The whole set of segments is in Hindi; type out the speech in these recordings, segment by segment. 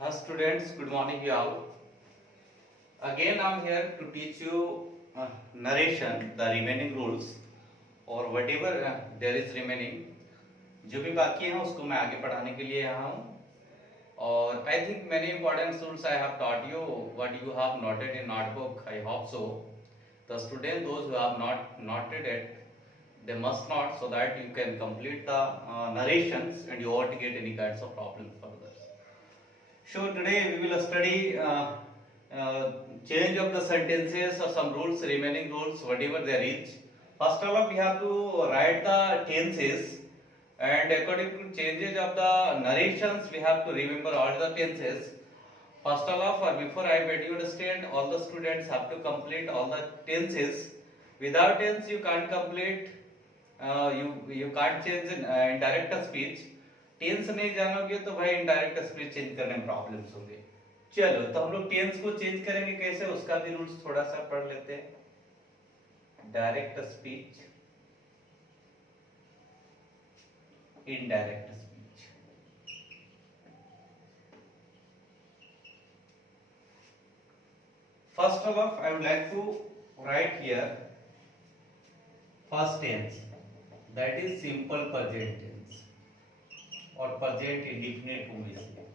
Hi students, good morning you all. Again I'm here to teach you narration, the remaining rules or whatever there is remaining. जो भी बाकी है उसको मैं आगे पढ़ाने के लिए यहाँ हूँ और I think many important rules I have taught you what you have noted in notebook. I hope so. The student those who have not noted it they must not so that you can complete the narrations and you won't get any kinds of problem further. So today we will study uh, change of the sentences or some rules, remaining rules, whatever there is. First of all, we have to write the tenses, and according to changes of the narrations, we have to remember all the tenses. First of all, for before I made you understand, all the students have to complete all the tenses. Without tense, you can't complete. You can't change in indirect speech. Tense नहीं जानोगे तो भाई इनडायरेक्ट स्पीच चेंज करने में प्रॉब्लम्स होंगे। चलो तो हम लोग टेंस को चेंज करेंगे कैसे उसका भी रूल्स थोड़ा सा पढ़ लेते हैं। Direct speech, indirect speech. First of all I would like to write here first tense that is simple present tense और प्रेजेंट इंडेफिनिट होंगे इसमें।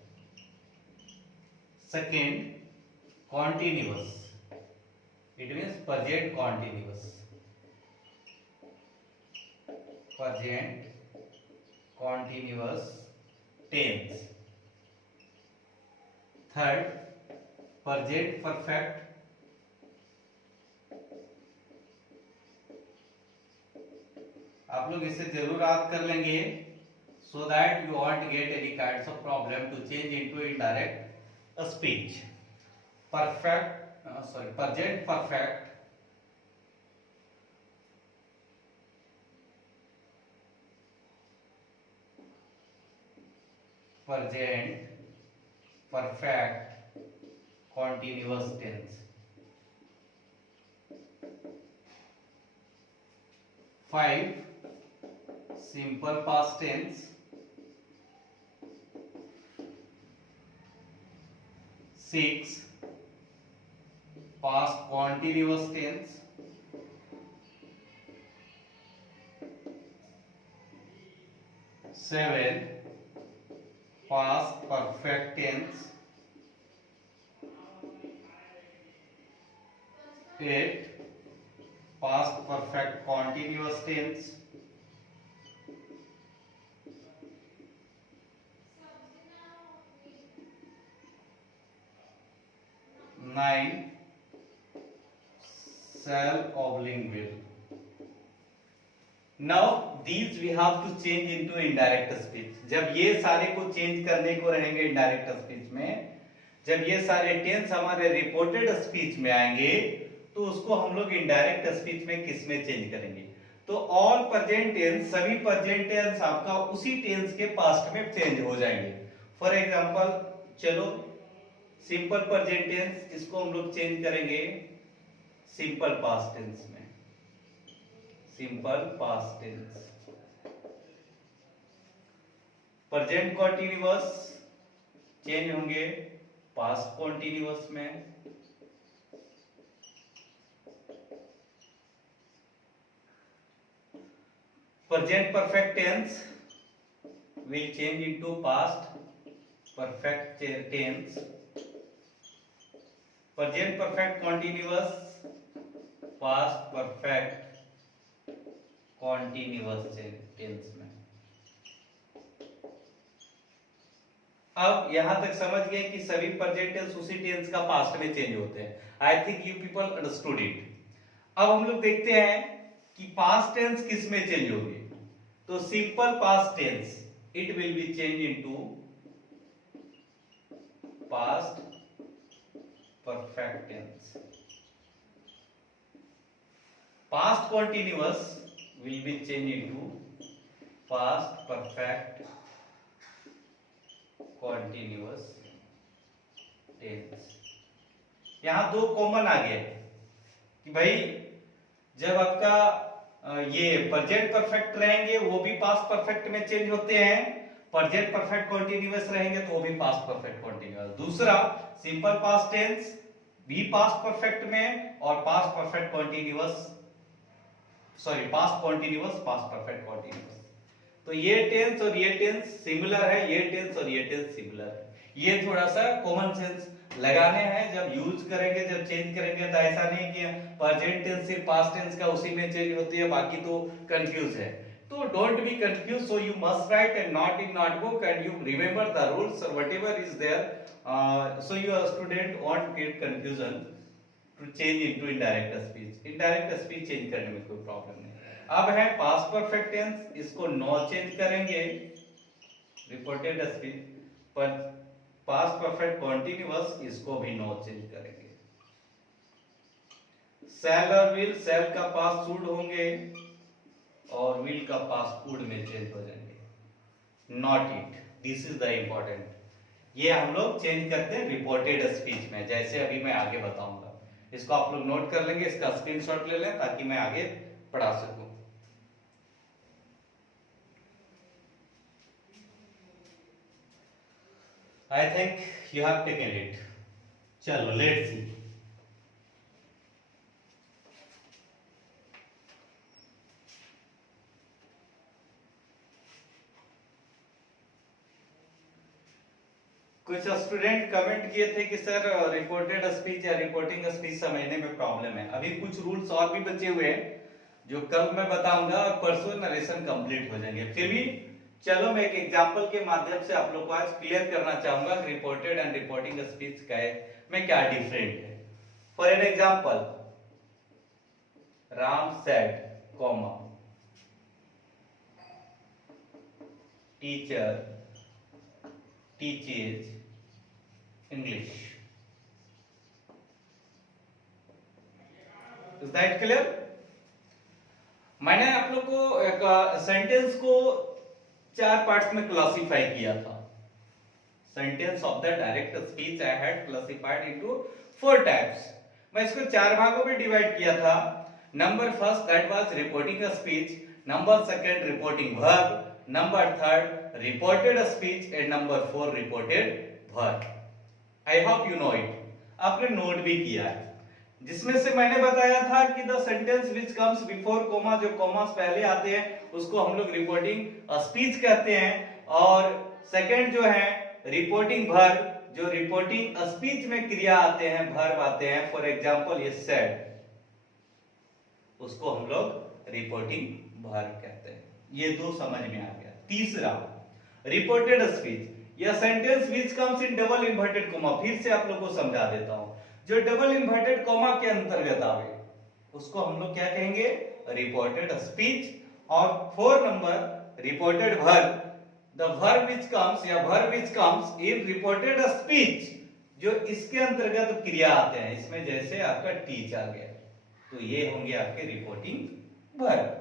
Second continuous, it means present continuous, present continuous tense. Third present perfect, आप लोग इसे जरूर याद कर लेंगे so that you won't get any kinds of problem to change into indirect speech. Present perfect, present perfect continuous tense. 5 simple past tense. 6 past continuous tense. 7 past perfect tense. 8 past perfect continuous tense. 9 shall oblique will. Now these we have to change into indirect speech. जब ये सारे को चेंज करने को रहेंगे इनडायरेक्ट स्पीच में, जब ये सारे टेंस हमारे रिपोर्टेड स्पीच में आएंगे तो उसको हम लोग इनडायरेक्ट स्पीच में किस में चेंज करेंगे। तो ऑल प्रेजेंट टेंस, सभी प्रेजेंट टेंस आपका उसी टेंस के पास्ट में चेंज हो जाएंगे। फॉर एग्जांपल चलो सिंपल प्रेजेंट टेंस इसको हम लोग चेंज करेंगे सिंपल पास्ट टेंस में। Simple past tense. Present continuous change होंगे पास्ट कॉन्टिन्यूअस में। Present perfect tense will change into past perfect tense. Present perfect continuous, past perfect continuous tense में। अब यहां तक समझ गए कि सभी प्रेजेंट टेंस उसी टेंस का पास्ट में चेंज होते हैं। I think you people understood it. अब हम लोग देखते हैं कि पास्ट टेंस किस में चेंज होंगे। तो simple past tense it will be change into past perfect tense. Past continuous will be changed into past perfect continuous tense. यहां दो कॉमन आ गए कि भाई जब आपका ये प्रेजेंट परफेक्ट रहेंगे वो भी पास्ट परफेक्ट में चेंज होते हैं, प्रेजेंट परफेक्ट कॉन्टिन्यूअस रहेंगे तो वो भी पास्ट परफेक्ट कॉन्टिन्यूअस। दूसरा सिंपल पास्ट टेंस भी पास्ट परफेक्ट में और past perfect continuous, sorry past continuous past perfect continuous. तो ये टेंस और ये टेंस सिमिलर है, ये टेंस और ये टेंस सिमिलर है। ये थोड़ा सा कॉमन सेंस लगाने हैं, जब यूज करेंगे जब चेंज करेंगे तो ऐसा नहीं कि प्रेजेंट टेंस सिर्फ पास्ट टेंस का उसी में चेंज होती है बाकी तो कंफ्यूज है। तो don't be confuse, so you must write and not in notebook and you remember the rules और whatever is there, so your student won't get confusion to change into indirect speech. Indirect speech change करने में कोई प्रॉब्लम नहीं। अब है पास्ट परफेक्ट टेंस, इसको नो चेंज करेंगे रिपोर्टेड स्पीच, पर पास्ट परफेक्ट कॉन्टिन्यूअस इसको भी नो चेंज करेंगे। शैल और विल, शैल का पास्ट शुड होंगे और विल का पास्ट वुड में चेंज हो जाएंगे। Not it, this is the important. ये हम लोग चेंज करते हैं रिपोर्टेड स्पीच में, जैसे अभी मैं आगे बताऊंगा। इसको आप लोग नोट कर लेंगे, इसका स्क्रीनशॉट ले लें ताकि मैं आगे पढ़ा सकूं। I think you have taken it. चलो let's see. कुछ स्टूडेंट कमेंट किए थे कि सर रिपोर्टेड स्पीच या रिपोर्टिंग स्पीच समझने में प्रॉब्लम है। अभी कुछ रूल्स और भी बचे हुए हैं जो कल मैं बताऊंगा और परसों नरेशन कंप्लीट हो जाएंगे। फिर भी चलो मैं एक एग्जांपल के माध्यम से आप लोग को आज क्लियर करना चाहूंगा कि रिपोर्टेड एंड रिपोर्टिंग स्पीच का में क्या डिफरेंट है। For an example, Ram said comma teacher teaches English. Is that clear? मैंने आप लोग को एक सेंटेंस को 4 पार्ट्स में क्लासिफाई किया था। Sentence of the direct speech I had classified into 4 types. मैं इसको 4 भागों में डिवाइड किया था। Number first that was reporting speech, number second reporting verb, number third reported speech and number 4 reported verb. I hope you know it. आपने नोट भी किया है, जिसमें से मैंने बताया था कि the sentence which comes before comma, जो कोमास पहले आते हैं उसको हम लोग रिपोर्टिंग स्पीच कहते हैं, और सेकंड जो है रिपोर्टिंग वर्ब, जो रिपोर्टिंग स्पीच में क्रिया आते हैं वर्ब आते हैं। फॉर एग्जांपल ये सेड, उसको हम लोग रिपोर्टिंग वर्ब कहते हैं। ये 2 समझ में आ गया। तीसरा रिपोर्टेड स्पीच, यह sentence which comes in double inverted coma. फिर से आप लोग को समझा देता हूं, जो डबल इन्वर्टेड कोमा के अंतर्गत आवे उसको हम लोग क्या कहेंगे, रिपोर्टेड स्पीच। और 4 number reported verb, the verb which comes या verb which comes in reported speech, जो इसके अंतर्गत क्रिया आते हैं। इसमें जैसे आपका टीच आ गया, तो ये होंगे आपके रिपोर्टिंग वर्ब।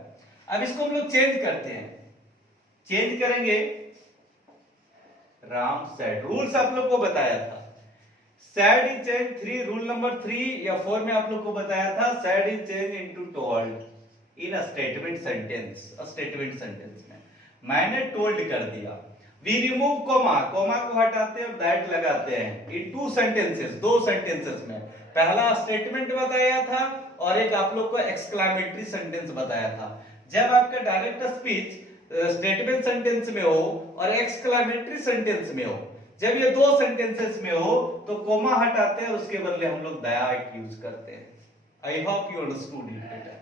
अब इसको हम लोग चेंज करते हैं, चेंज करेंगे। राम सेड, रूल्स आप लोग को बताया था। Sad is change 3, rule number 3 या 4 में आप लोग को बताया था। Sad is change into told in a statement sentence. Statement sentence में मैंने टोल्ड कर दिया। वी रिमूव कोमा, कोमा को हटाते हैं और दैट लगाते हैं इन 2 सेंटेंसेस, 2 सेंटेंसेस में। पहला स्टेटमेंट बताया था और एक आप लोग को एक्सक्लेमेटरी सेंटेंस बताया था। जब आपका डायरेक्ट स्पीच स्टेटमेंट सेंटेंस में हो और एक्सक्लेमेटरी सेंटेंस में हो, जब ये 2 सेंटेंसेस में हो तो कोमा हटाते हैं, उसके बदले हम लोग दैट यूज करते हैं। आई होप यू अंडरस्टूड इट बेटा,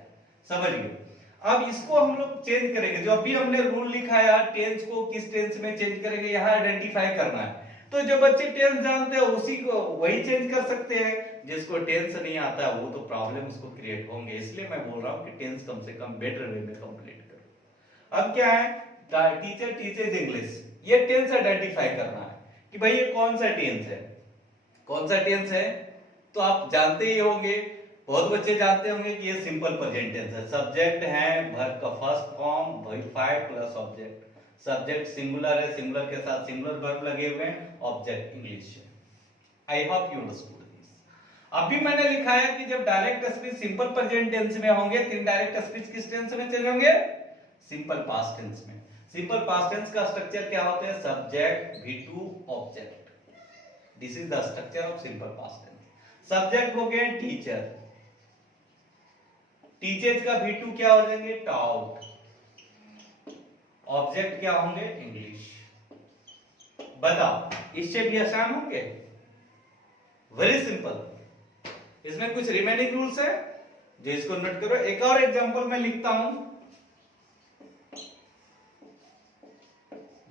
समझ गए। अब इसको हम लोग चेंज करेंगे। जो अभी हमने रूल लिखाया टेंस को किस टेंस में चेंज करेंगे यहां आइडेंटिफाई करना है। तो जो बच्चे टेंस जानते हैं उसी को वही चेंज कर सकते हैं, जिसको टेंस नहीं आता है वो तो प्रॉब्लम उसको क्रिएट होंगे। इसलिए मैं बोल रहा हूं कि टेंस कम से कम बेटर वे में कंप्लीट करो। अब क्या है, टीचर टीचेज इंग्लिश, ये टेंस आइडेंटिफाई करना है कि भाई ये कौन सा टेंस है, कौन सा टेंस है। तो आप जानते ही होंगे, बहुत बच्चे जानते होंगे कि ये सिंपल प्रेजेंट टेंस है। सब्जेक्ट है, वर्ब का first form verbified plus object. Subject singular है, सिंगुलर के साथ सिंगुलर वर्ब लगे हुए हैं, ऑब्जेक्ट इंग्लिश है। I hope you understood this. अभी मैंने लिखा है कि जब direct speech simple present tense में होंगे तो इनडायरेक्ट स्पीच किस टेंस में चले होंगे, सिंपल पास्ट टेंस में। सिंपल पास्ट टेंस का स्ट्रक्चर क्या होता है? Subject V2 object. This is the structure of simple past tense. Subject हो गए टीचर, टीचर्स का V2 क्या हो जाएंगे? टॉट। ऑब्जेक्ट क्या होंगे? इंग्लिश। बताओ इससे भी आसान होंगे? Very simple. इसमें कुछ रिमेनिंग रूल्स है जो इसको नोट करो। एक और एग्जांपल मैं लिखता हूं।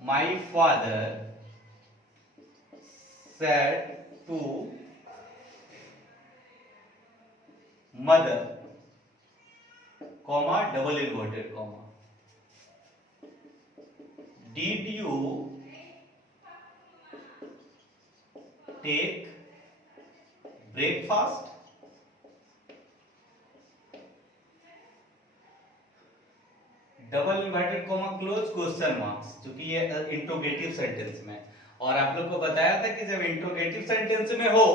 My father said to mother, comma double inverted comma, did you take breakfast? Double inverted comma close question marks, क्योंकि ये इंट्रोगेटिव सेंटेंस में। और आप लोग को बताया था कि जब इंट्रोगेटिव सेंटेंस में हो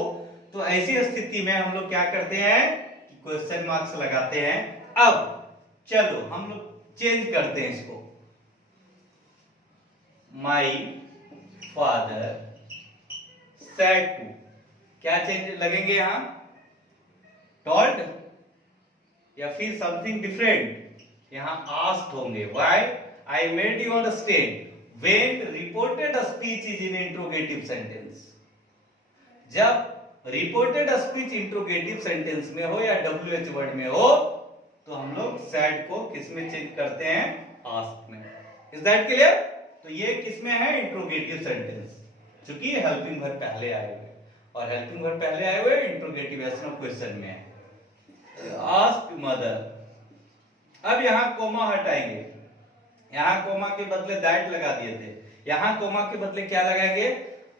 तो ऐसी स्थिति में हम लोग क्या करते हैं कि क्वेश्चन मार्क्स लगाते हैं। अब चलो हम लोग चेंज करते हैं इसको। माई फादर सेड टू, क्या चेंज लगेंगे यहां? टोल्ड या फिर समथिंग डिफरेंट? यहां आस्क्ड होंगे। Why? I made you understand when reported speech is in interrogative sentence. जब रिपोर्टेड स्पीच इंट्रोगेटिव सेंटेंस में हो या WH वर्ड में हो तो हम लोग सेड को किस में चेंज करते हैं? आस्क में। Is that clear? तो ये किस में है? इंट्रोगेटिव सेंटेंस, क्योंकि हेल्पिंग वर्ब पहले आए हुए, और हेल्पिंग वर्ब पहले आए हुए इंट्रोगेटिव क्वेश्चन में है। Ask mother. अब यहां कोमा हटाएंगे, यहां कोमा के बदले दैट लगा दिए थे, यहां कोमा के बदले क्या लगाएंगे?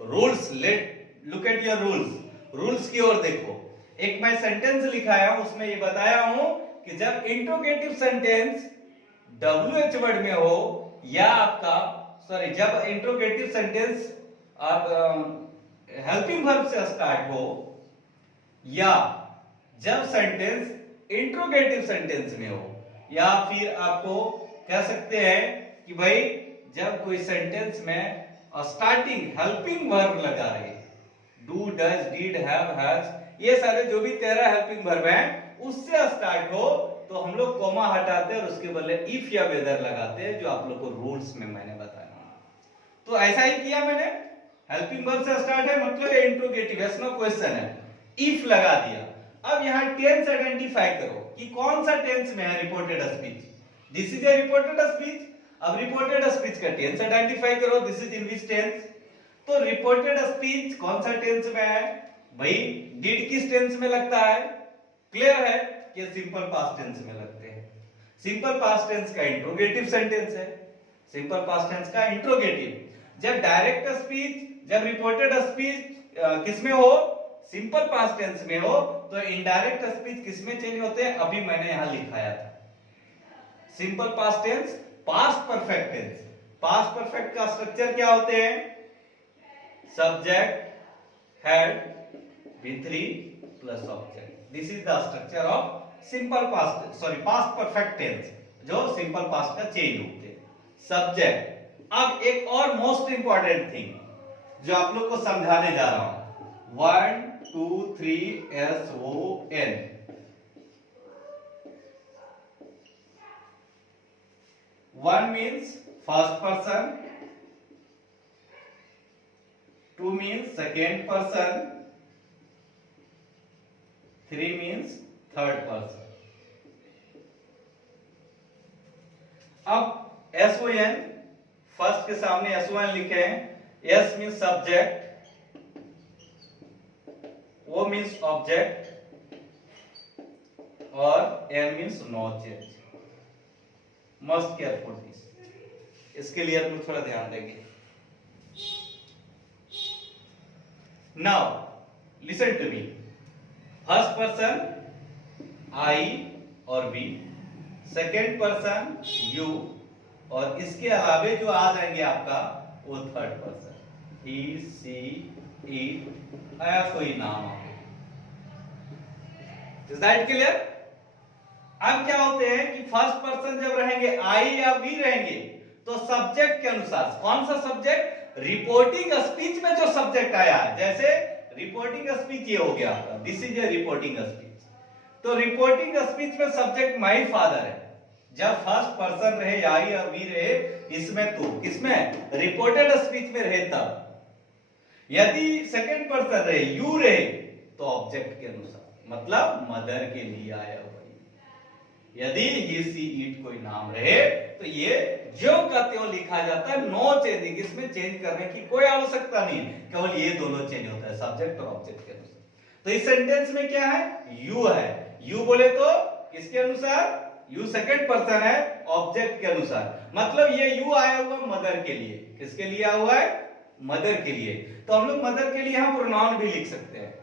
Rules. Let look at your rules. Rules की ओर देखो। एक मैं सेंटेंस लिखाया हूं, उसमें ये बताया हूं कि जब इंट्रोगेटिव सेंटेंस WH वर्ड में हो या आपका जब इंट्रोगेटिव सेंटेंस आप हेल्पिंग वर्ब से स्टार्ट हो या जब सेंटेंस इंट्रोगेटिव सेंटेंस में हो, या फिर आपको कह सकते हैं कि भाई जब कोई सेंटेंस में स्टार्टिंग हेल्पिंग वर्ब लगा रहे, do, does, did, have, has, ये सारे जो भी 13 हेल्पिंग वर्ब हैं उससे स्टार्ट हो तो हम लोग कोमा हटाते हैं और उसके बदले इफ या वेदर लगाते हैं, जो आप लोग को रूल्स में मैंने बताया। तो ऐसा ही किया मैंने। हेल्पिंग वर्ब से स्टार्ट है मतलब इंट्रोगेटिव है, नो क्वेश्चन है, इफ लगा दिया। अब यहां टेंस आइडेंटिफाई करो कि कौन सा टेंस में है reported speech. This is a reported speech. अब रिपोर्टेड स्पीच का टेंस आइडेंटिफाई करो, this is in which tense. तो रिपोर्टेड स्पीच कौन सा टेंस में है भाई? डिड किस टेंस में लगता है? क्लियर है कि सिंपल पास्ट टेंस में लगते हैं। सिंपल पास्ट टेंस का इंट्रोगेटिव सेंटेंस है, सिंपल पास्ट टेंस का इंट्रोगेटिव। जब डायरेक्ट स्पीच, जब रिपोर्टेड स्पीच किसमें हो? सिंपल पास्ट टेंस में हो, तो इनडायरेक्ट स्पीच किसमें चेंज होते हैं? अभी मैंने यहां लिखाया था। Simple past tense, past perfect tense. Past perfect का स्ट्रक्चर क्या होते हैं? Subject, head, V3 plus object. This is the structure of simple past past perfect tense, जो सिंपल पास्ट का चेंज होते हैं। सब्जेक्ट। अब एक और मोस्ट इंपॉर्टेंट थिंग जो आप लोग को समझाने जा रहा हूं, 1 2 3 SON। One means first person, 2 means second person, 3 means third person. अब SON फर्स्ट के सामने SON लिखे हैं। S means subject, O means object और N means no change. Must careful this. इसके लिए आप लोग थोड़ा ध्यान देंगे। Now listen to me. First person I और we, सेकेंड पर्सन you, और इसके अलावे जो आ जाएंगे आपका वो third person, he, she, it, या कोई नाम आपको। Is that clear? अब क्या होते हैं कि फर्स्ट पर्सन जब रहेंगे I या we रहेंगे तो सब्जेक्ट के अनुसार कौन सा सब्जेक्ट, रिपोर्टिंग स्पीच में जो सब्जेक्ट आया है, जैसे रिपोर्टिंग स्पीच ये हो गया, this is A reporting speech, तो रिपोर्टिंग स्पीच में सब्जेक्ट माय फादर है। जब फर्स्ट पर्सन रहे या ही वी रहे, इसमें तो किसमें, रिपोर्टेड स्पीच में रहे तब। यदि सेकंड पर्सन रहे, यू रहे, तो ऑब्जेक्ट के अनुसार, मतलब मदर के लिए आया हुआ। यदि ही सी इट कोई नाम रहे तो ये जो का त्यों लिखा जाता है, नो चेंजिंग, इसमें चेंज करने की कोई आवश्यकता नहीं है, केवल ये दोनों चेंज होता है, सब्जेक्ट और ऑब्जेक्ट के अनुसार। तो इस सेंटेंस में क्या है, यू है, यू बोले तो किसके अनुसार, यू सेकंड पर्सन है, ऑब्जेक्ट के अनुसार, मतलब ये यू आया हुआ मदर के लिए, किसके लिए आया हुआ है, मदर के लिए। तो हम लोग मदर के लिए यहां प्रोनाउन भी लिख सकते हैं।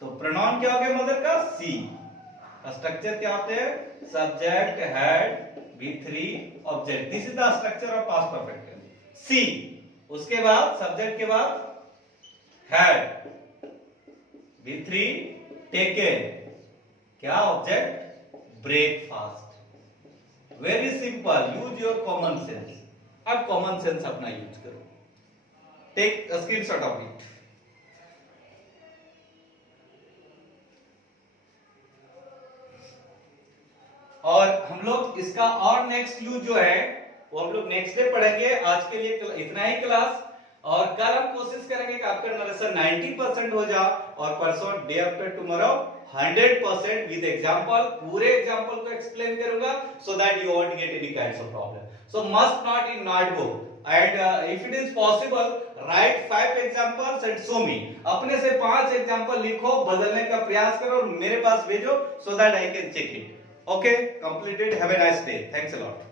तो प्रोनाउन क्या हो गया मदर का, सी। स्ट्रक्चर क्या होते हैं, subject, head, V3, object, this is the structure of past perfect tense. See, उसके बाद सब्जेक्ट के बाद हेड, V3, टेकन, क्या object, breakfast. Very simple, use your common sense. अब कॉमन सेंस अपना यूज करो, take a screenshot of it. और हम लोग इसका और नेक्स्ट यूज जो है वो हम लोग नेक्स्ट डे पढ़ेंगे। आज के लिए इतना ही क्लास, और कल हम कोशिश करेंगे कि आपका नरेशन 90% हो जाए, और परसों day after tomorrow 100% with example, पूरे एग्जांपल को एक्सप्लेन करूंगा, so that you won't get any kinds of problem. So must not in notebook, and if it is possible right 5 examples and show मी। अपने से 5 एग्जांपल लिखो, बदलने का प्रयास करो और मेरे पास भेजो, so that I can check it. Okay, completed. Have a nice day. Thanks a lot.